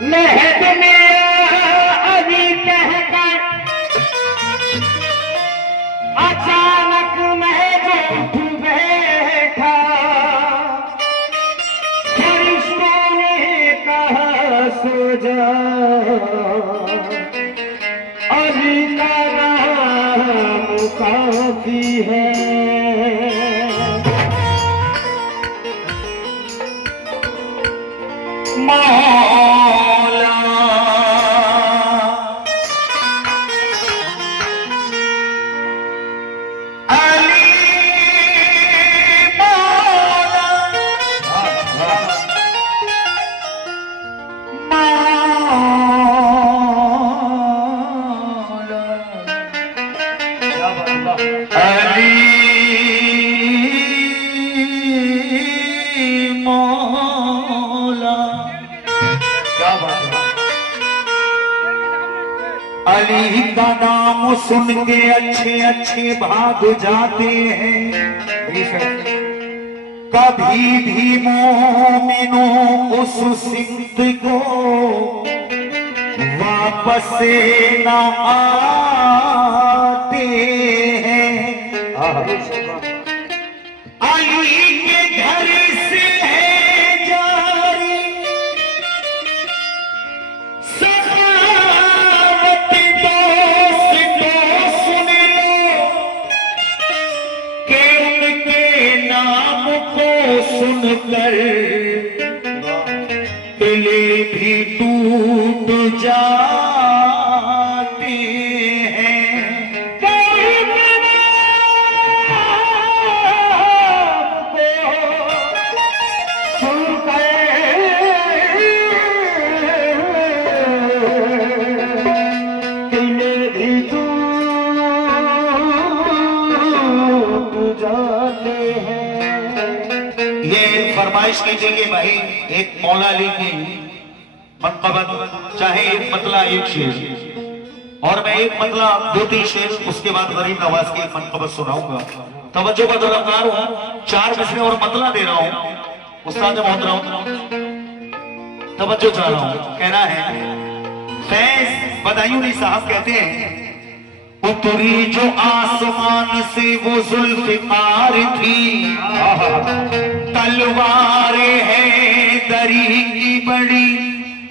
लहद मेरा अभी कहकर अचानक मैं जो उठ बैठा, फरिश्तों ने कहा सो जा, अली का नाम काफी है। मौला अली मौला अली मौला। क्या बात है। अली का नाम सुन के अच्छे अच्छे भाग जाते हैं। कभी भी मोमिनों उस सिमत को वापस न आते हैं। अली के घर से है जारी सखावत, दोस्तों सुन लो कि उनके नाम को सुनकर दिले भी टूट जाते हैं। ये फरमाइश कीजिए भाई, एक मौला अली की मनक़बत, चाहे एक मतला एक शेर, और मैं एक मतला दो तीन शेर, उसके बाद गरीब नवाज की एक मनक़बत सुनाऊंगा। तवज्जो का तलबगार हूं, 4 मिसरे और मतला दे रहा हूं। उस्ताद मोहतरम तवज्जो चाह रहा हूं। कहना है, फैज बदायूनी साहब कहते हैं, उतरी जो आसमान से वो जुल्फ़िकार थी, तलवारें हैं दरी की बड़ी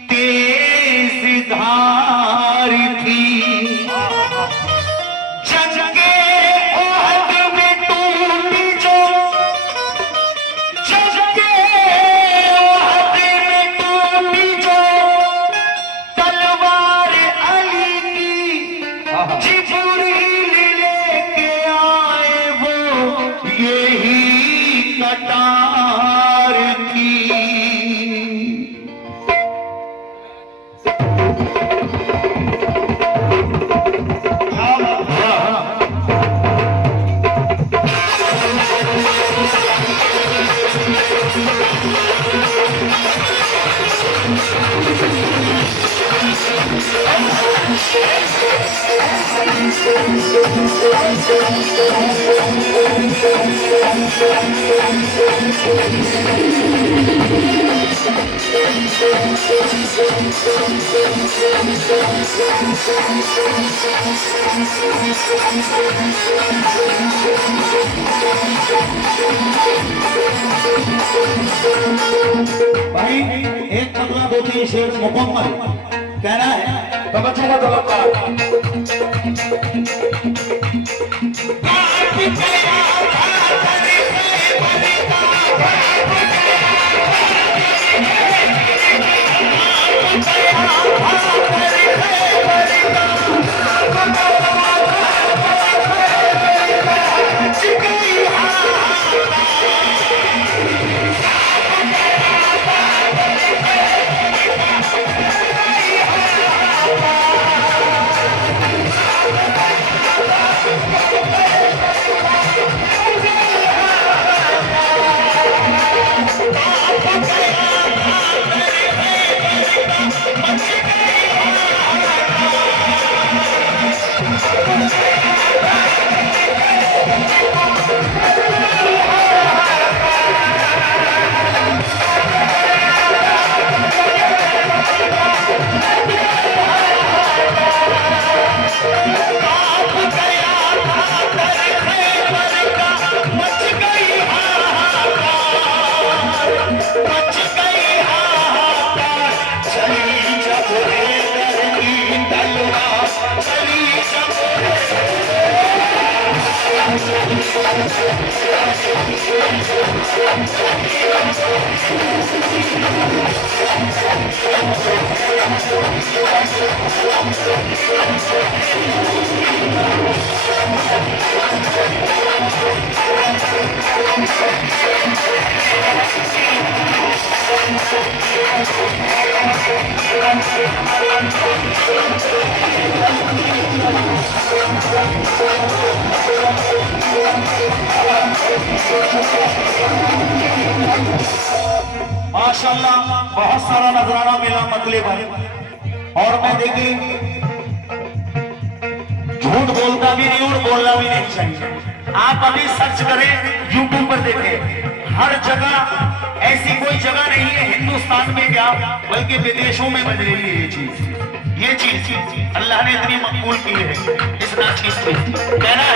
तेज धार थी। जंग के ओहद में टूटी जो, जंग के ओहद में टूटी जो तलवार अली की, जिब्रील लेके आए वो यही कटार थी। भाई एक मतला दो तीन शेर मुकम्मल कहना है। तवज्जो का तलबगार माशाल्लाह बहुत सारा नजराना मिला मतले पर। और मैं देखिए झूठ बोलता भी नहीं और बोलना भी नहीं चाहिए। आप अभी सर्च करें यूट्यूब पर देखें, हर जगह ऐसी कोई जगह नहीं है हिंदुस्तान में क्या बल्कि विदेशों में बज रही है ये चीज अल्लाह ने इतनी मकबूल की है इस नाचीज पे। कहना है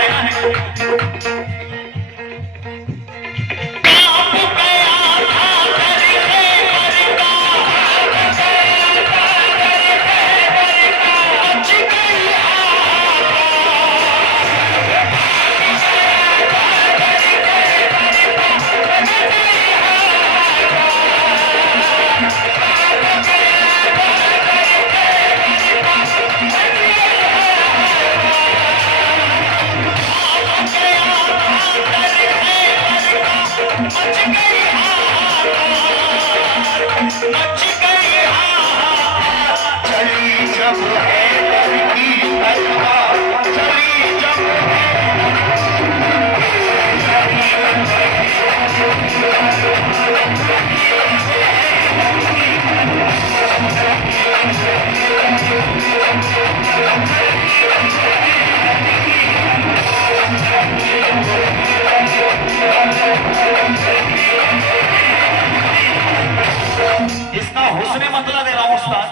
इसका हुस्ने मतलब दे रहा हूं उस्ताद।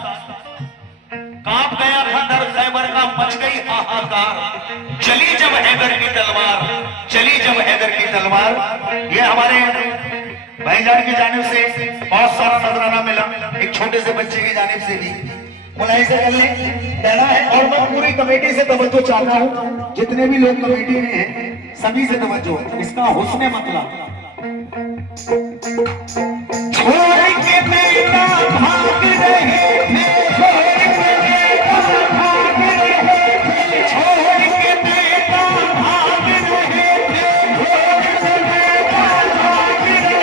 कांप गया था दर खैबर का, मच गई हाहाकार, चली जब हैदर की तलवार, चली जब हैदर की तलवार। ये हमारे भाईजान की जानिब से बहुत सारा नजराना मिला, एक छोटे से बच्चे की जानिब से भी मुलाहिजा कर ले कहना है। और मैं पूरी कमेटी से तवज्जो चाहता हूं, जितने भी लोग कमेटी में हैं सभी से तवज्जो। इसका हुस्ने मतलब छोड़ के बेटा भाग रहे थे, छोड़ के बेटा भाग रहे थे, छोड़ के बेटा भाग रहे थे, छोड़ के बेटा भाग रहे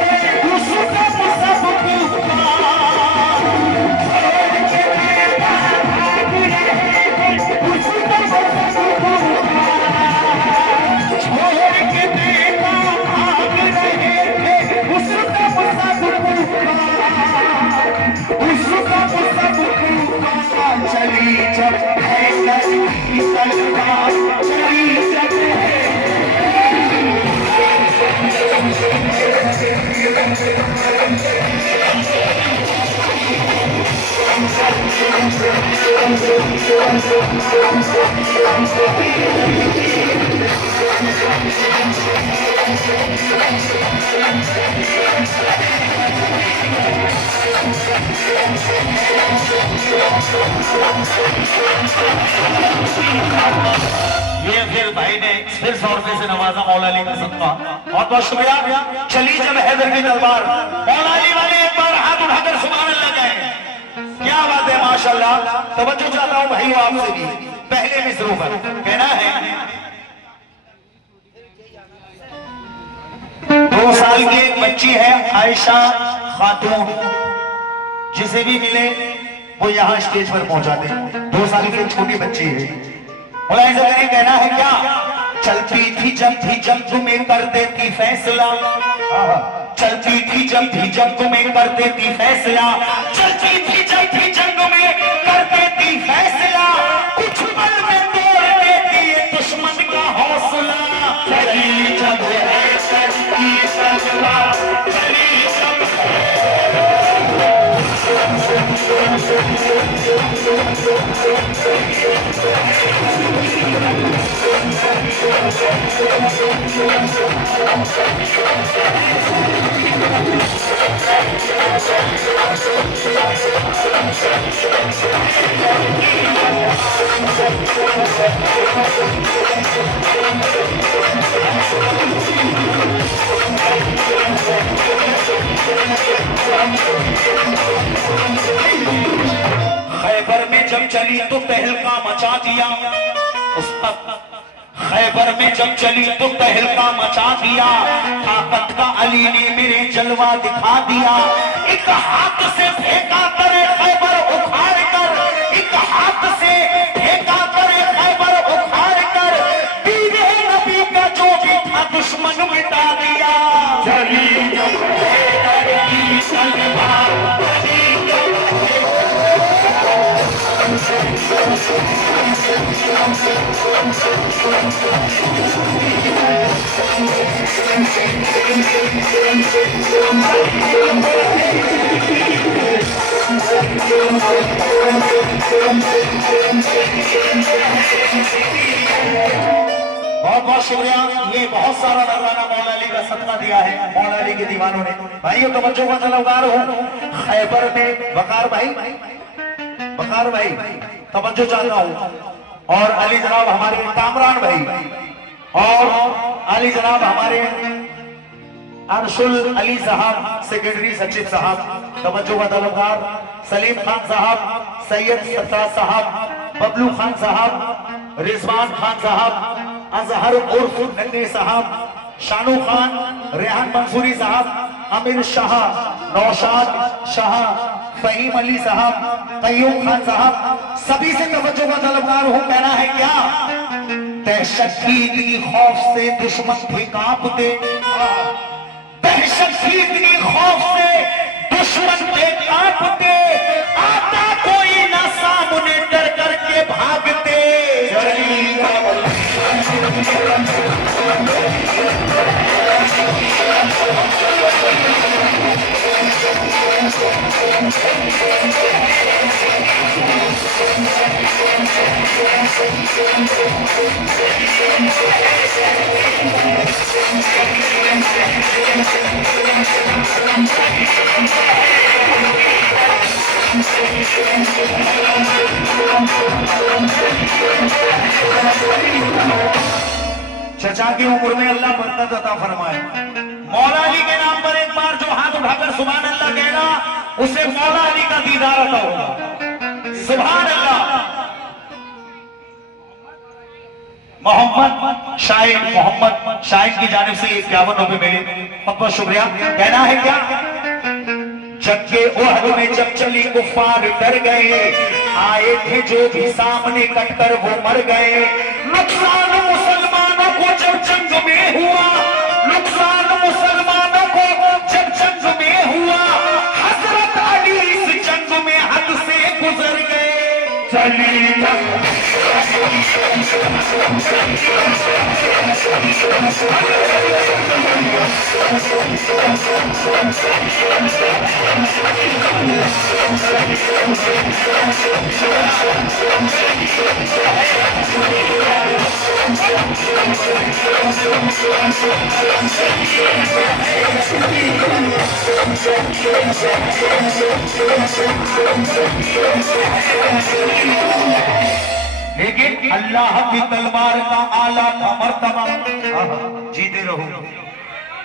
थे, उसका सब पुकार, छोड़ के बेटा भाग रहे थे, उसका सब पुकार, छोड़ के बेटा भाग रहे थे, उसका सब चली जब हैदर की तलवार, चली जब ये फिर भाई ने फिर 100 रुपए से नवाजा मौला अली का सदका, बहुत बहुत शुक्रिया। चली जब हैदर की तलवार, मौला अली वाले एक बार हाथ उठाकर सुभान अल्लाह कहें। क्या बात है माशाल्लाह। तवज्जो चाहता हूं भाई आपसे भी पहले मिसरों पर। कहना है 2 साल की एक बच्ची है आयशा खातून, जिसे भी मिले वो यहाँ स्टेज पर पहुंचा दे। 2 साल की एक छोटी बच्ची है। कहना है क्या चलती थी जब भी जब तुम्हें कर देती फैसला, चलती थी जब भी जब तुम्हें कर देती फैसला, चलती थी जब भी जब तुम्हें कर देती फैसला, कुछ पल में तोड़ देती है दुश्मन का हौसला। चली जब है सच्ची सजवा, चली जब खैबर में जब चली तो तहलका मचा दिया। खैबर में जब चली तो तहलका मचा दिया। ताकत का अली ने मेरे जलवा दिखा दिया। एक हाथ से फेंका करे खैबर उखाड़ कर, एक हाथ से फेंका करे खैबर उखाड़ कर, बीवे नबी का जो भी था दुश्मन मिटा दिया। चली बहुत बहुत शुक्रिया। ये बहुत सारा नजराना मौला अली का सदका दिया है मौला अली के दीवानों ने। भाइयों तवज्जो का तलबगार हूँ। खैबर में वकार भाई तवज्जो चाहता हूँ। और अली जनाब हमारे कामरान भाई और अली जनाब हमारे अरशुल अली साहब सेक्रेटरी सचिव साहब तवज्जो का तलबगार, सलीम खान साहब, सैयद सत्तार साहब, बबलू खान साहब, रिजवान खान साहब, अजहर उर्फ नन्हे साहब, शानू खान, रेहान मंसूरी साहब, अमीर शाह, नौशाद शाह, फहीम अली साहब, कयूम खान साहब, सभी से तवज्जो का तलबगार हूं। कहना है क्या? दहशत की इतनी खौफ से दुश्मन थे कांपते, दहशत की इतनी खौफ से दुश्मन थे कांपते, आता कोई ना सामने डर करके भागते। चचा की उम्र में अल्लाह बरकत अता फरमाए। मौला अली के नाम पर एक बार जो हाथ उठाकर सुभान अल्लाह कहेगा उसे मौला अली का दीदार अता होगा। सुभान अल्लाह। मोहम्मद शाहिद की जानिब से 51 रुपए मिले, बहुत बहुत शुक्रिया। कहना है क्या? जंगे ओहद में जब चली कुफार डर गए, आए थे जो भी सामने कटकर वो मर गए। नुकसान मुसलमानों को जब जंग में हुआ, नुकसान मुसलमानों को जब जंग में हुआ, हजरत अली इस जंग में हद से गुजर गए। चली लेकिन अल्लाह की तलवार का आला था मर्तबा। जीते रहो।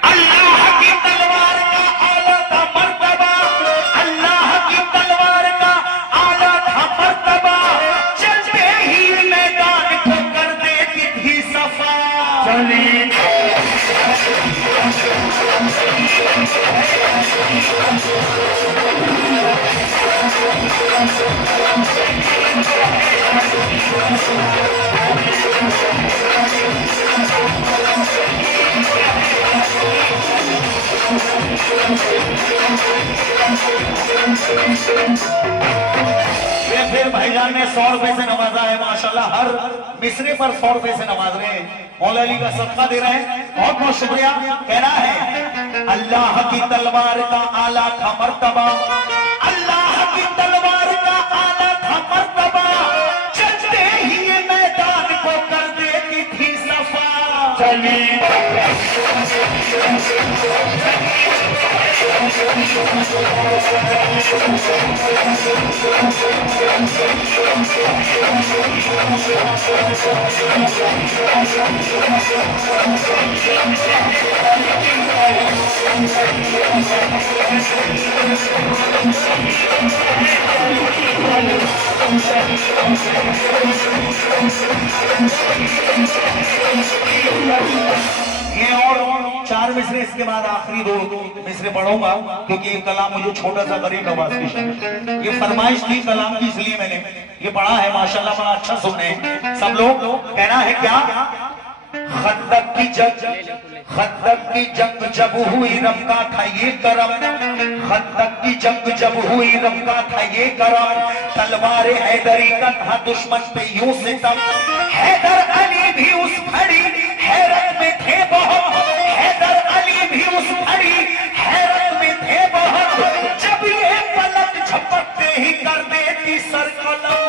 अल्लाह की तलवार का आला था मर्तबा, अल्लाह की तलवार का आला था मर्तबा, चलते ही मैदान को कर देती थी सफा। चली फिर भाईजान ने 100 रुपए से नवाजा है माशाल्लाह। हर मिसरे पर 100 रुपए से नवाज रहे हैं, मौला अली का सदका दे रहे हैं। बहुत बहुत शुक्रिया। कहना है अल्लाह की तलवार का आला था मर्तबा, अल्लाह की तलवार का आला था मर्तबा, चलते ही ये मैदान को कर देती थी सफा। चली ये और 4 मिसरे इसके बाद आखिरी 2 मिसरे पढ़ूंगा, क्योंकि ये कलाम मुझे छोटा सा गरीब नवाज की शान, ये फरमाइश थी कलाम की, इसलिए मैंने ये पढ़ा है। माशाल्लाह बड़ा अच्छा सुन रहे हैं सब लोग। कहना है क्या? खंदक की जंग जब हुई रब का था ये करम, खंदक की जंग जब हुई रब का था ये करम, तलवार हैदरी का था दुश्मन पे यूं सितम, हैदर अली भी उस घड़ी हैरत में थे बहुत, हैदर अली भी उस घड़ी हैरत में थे बहुत, जब ये पलक झपकते ही कर देती सर कलम।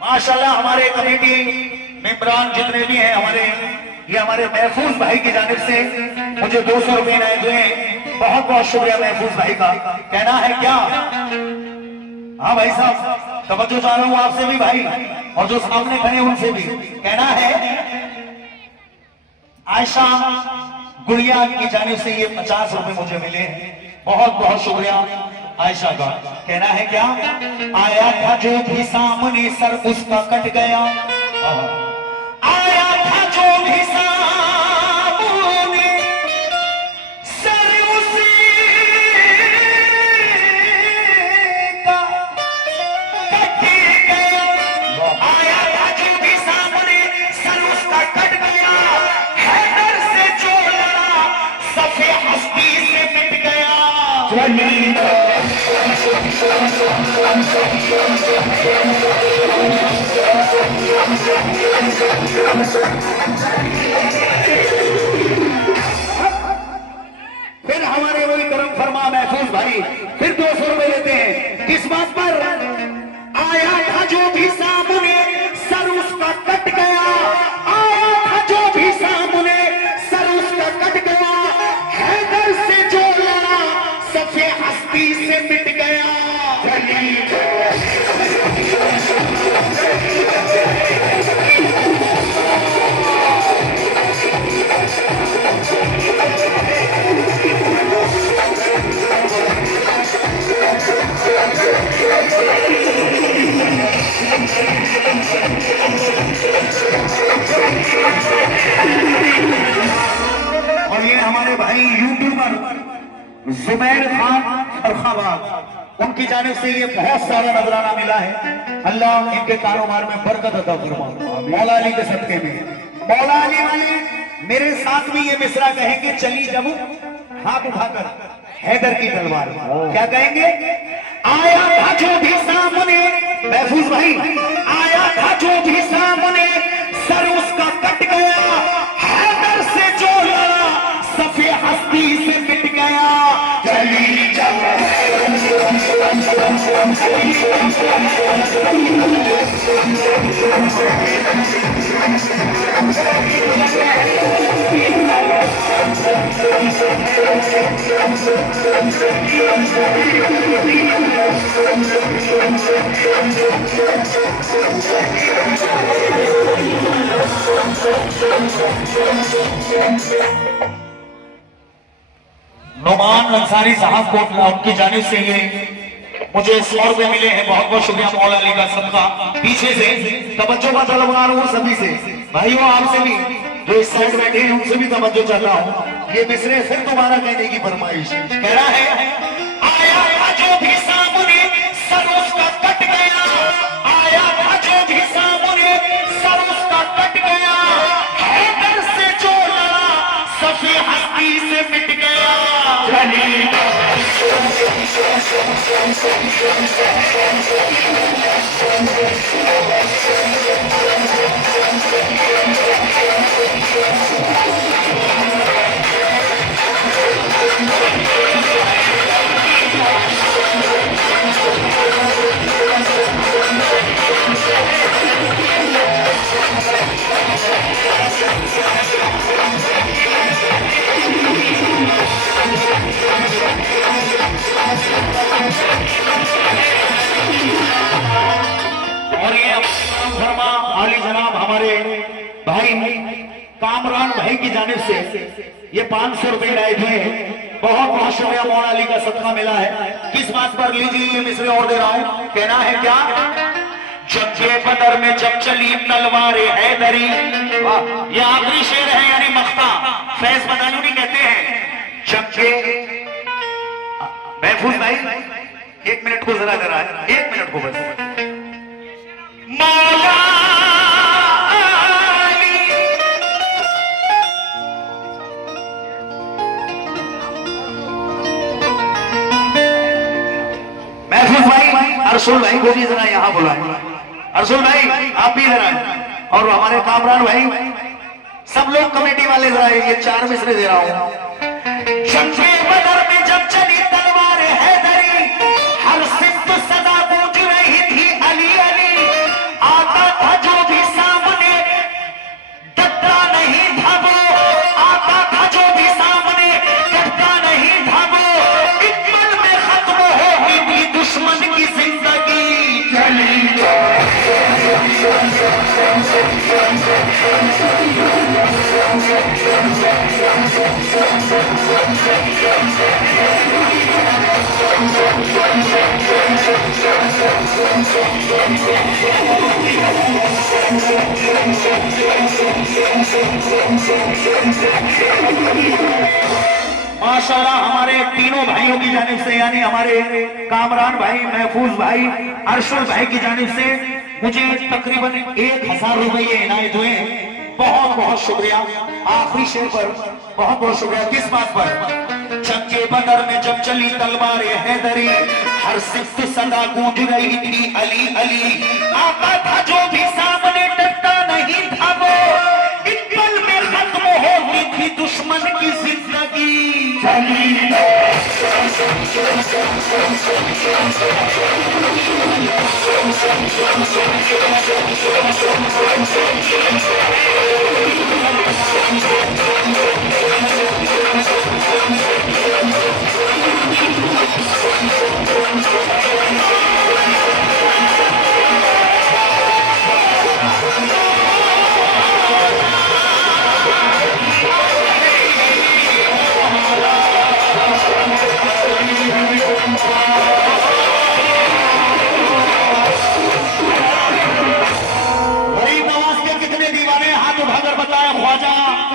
माशाल्लाह हमारे कमेटी मेंबरान जितने भी हैं हमारे, ये हमारे महफूज भाई की जानिब से मुझे 200 रुपए आए हुए हैं। बहुत बहुत शुक्रिया महफूज भाई का। कहना है क्या? हाँ भाई साहब, तवज्जो चाह रहा हूं आपसे भी भाई, और जो सामने खड़े उनसे भी। कहना है आयशा गुड़िया की जानिब से ये 50 रुपए मुझे मिले हैं। बहुत बहुत शुक्रिया आयशा का। कहना है क्या? आया था जो भी सामने सर उसका कट गया, आया था जो भी सामने सर उसी का कट गया, आया था जो भी सामने सर उसका कट गया, हैदर से जो लड़ा सफे हस्ती से मिट गया। फिर हमारे वही करम फरमा महफूज भाई फिर 200 रुपए लेते हैं। किस बात पर? आया था जो भी सामने सर उसका कट गया, आया था जो भी सामने सर उसका कट गया, हैदर से जो लड़ा सफे हस्ती से मिट गया। और ये हमारे भाई यूट्यूबर जुबैर खान फरखाबाद, उनकी जानिब से ये बहुत सारा नजराना मिला है। अल्लाह इनके कारोबार में बरकत अता फरमा, मौला अली के सदके में। मौला अली वाले मेरे साथ भी ये मिसरा कहेंगे, चली जब हाथ उठाकर हैदर की तलवार। क्या कहेंगे? आया था जो भी सामने, महफूज भाई, आया था जो भी सामने सर उसका कट गया, हैदर से जो लड़ा सफे हस्ती से मिट गया। चली जब नुमान अंसारी साहब कोटला, उनकी जानिब से ये मुझे 100 रुपए मिले हैं। बहुत बहुत शुक्रिया मौला अली का सदका। पीछे से तवज्जो का तलबगार हूँ सभी से, भाइयों आपसे भी जो इस साइड बैठे हैं उनसे भी तवज्जो चाहता हूँ। ये मिसरे फिर दोबारा कहने की फरमाइश कह रहा है। आया था जो भी सामने सर उसका कट गया, आया था जो भी सामने सर उसका कट गया, हैदर से जो लड़ा सफे हस्ती से मिट गया। और ये फरमा आली जनाब हमारे भाई कामरान भाई की जानिब से ये 500 रुपए लाए थे। बहुत बहुत शुक्रिया, मौला अली का सदका मिला है। किस बात पर? लीजिए ये मिसरे और दे रहा हूं। कहना है क्या? जंगे बदर में जब चली तलवारे हैदरी, ये आखिरी शेर है यानी मख्ता फैज बदायूनी कहते हैं। जंगे महफूज भाई 1 मिनट को जरा जरा 1 मिनट को बस। मौला महफूज भाई, अरसुल भाई को भी जरा यहाँ बुलाए। अरसुल भाई आप भी जरा, और हमारे कामरान भाई, सब लोग कमेटी वाले जरा ये 4 मिसरे दे रहा हूं। जंगे बदर में जब चली तलवार हैदरी, हर सिद्ध सदा गूंज रही थी अली अली। आता था जो भी सामने डरता नहीं था वो, आता था जो भी सामने डरता नहीं था वो। एक पल में खत्म होगी थी दुश्मन की जिंदगी चली। माशाल्लाह हमारे तीनों भाइयों की जानिब से, यानी हमारे कामरान भाई, महफूज भाई, अरशुल भाई की जानिब से मुझे तकरीबन 1000 रुपए इनायत हुए। बहुत बहुत शुक्रिया। आखिरी शेर पर बहुत बहुत शुक्रिया। किस बात पर? जंगे बदर में जब चली तलवारे हैदरी, हर सिद्ध सदा गूंज रही थी अली अली। आता था जो भी सामने डरता नहीं था वो, एक पल में खत्म होगी थी दुश्मन की जिंदगी चली।